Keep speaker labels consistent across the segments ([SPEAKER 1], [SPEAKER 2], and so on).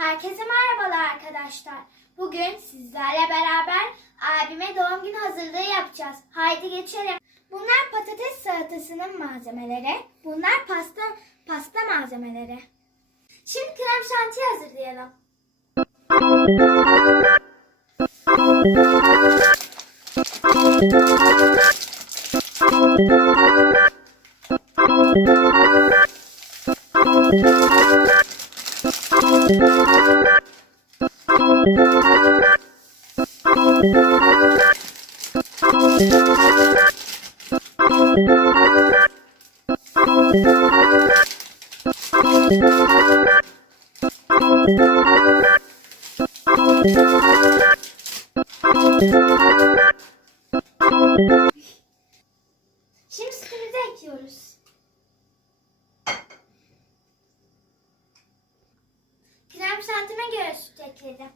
[SPEAKER 1] Herkese merhabalar arkadaşlar. Bugün sizlerle beraber abime doğum günü hazırlığı yapacağız. Haydi geçelim. Bunlar patates salatasının malzemeleri. Bunlar pasta pasta malzemeleri. Şimdi krem şanti hazırlayalım. Şimdi sütümüzü ekliyoruz. Şantime göre süt ekledim.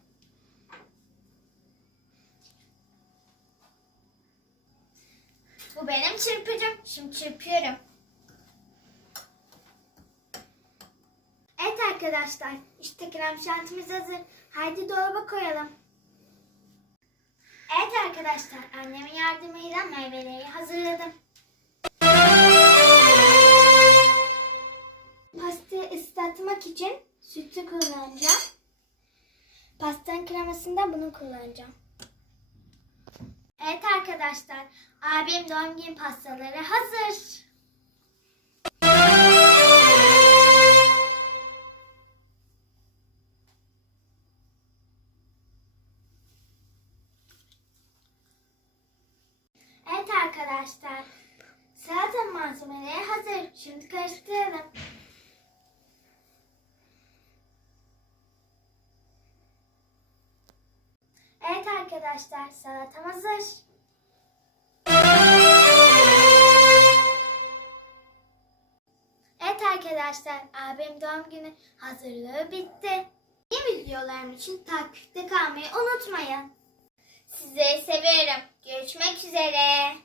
[SPEAKER 1] Bu benim çırpıcım. Şimdi çırpıyorum. Evet arkadaşlar, işte krem şantimiz hazır. Haydi dolaba koyalım. Evet arkadaşlar, annemin yardımıyla meyveleri hazırladım. Pastayı ıslatmak için sütü kullanacağım. Pastanın kremasında bunu kullanacağım. Evet arkadaşlar, abim doğum günü pastaları hazır. Evet arkadaşlar, salata malzemeleri hazır. Şimdi karıştıralım. Evet arkadaşlar, salatam hazır. Evet arkadaşlar, abim doğum günü hazırlığı bitti. Yeni videolarım için takipte kalmayı unutmayın. Sizleri seviyorum. Görüşmek üzere.